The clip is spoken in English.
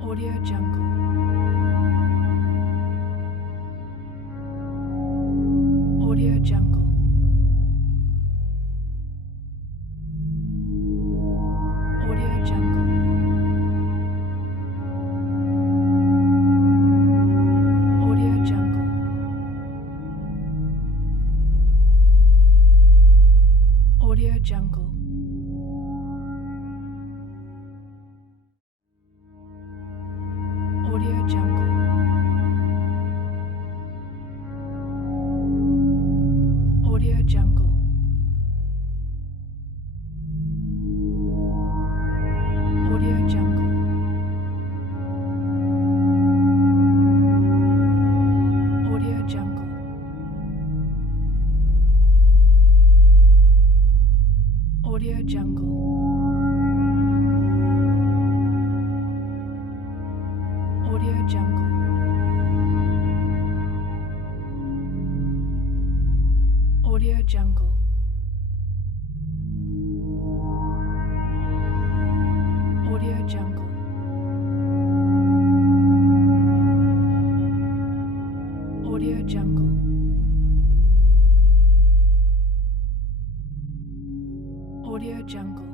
Audio Jungle. Audio Jungle. Audio Jungle. Audio Jungle. Audio Jungle. Audio Jungle. Audio Jungle. Audio Jungle. Audio Jungle. Audio Jungle. Audio Jungle. Audio Jungle. Audio Jungle. Audio Jungle. Audio Jungle.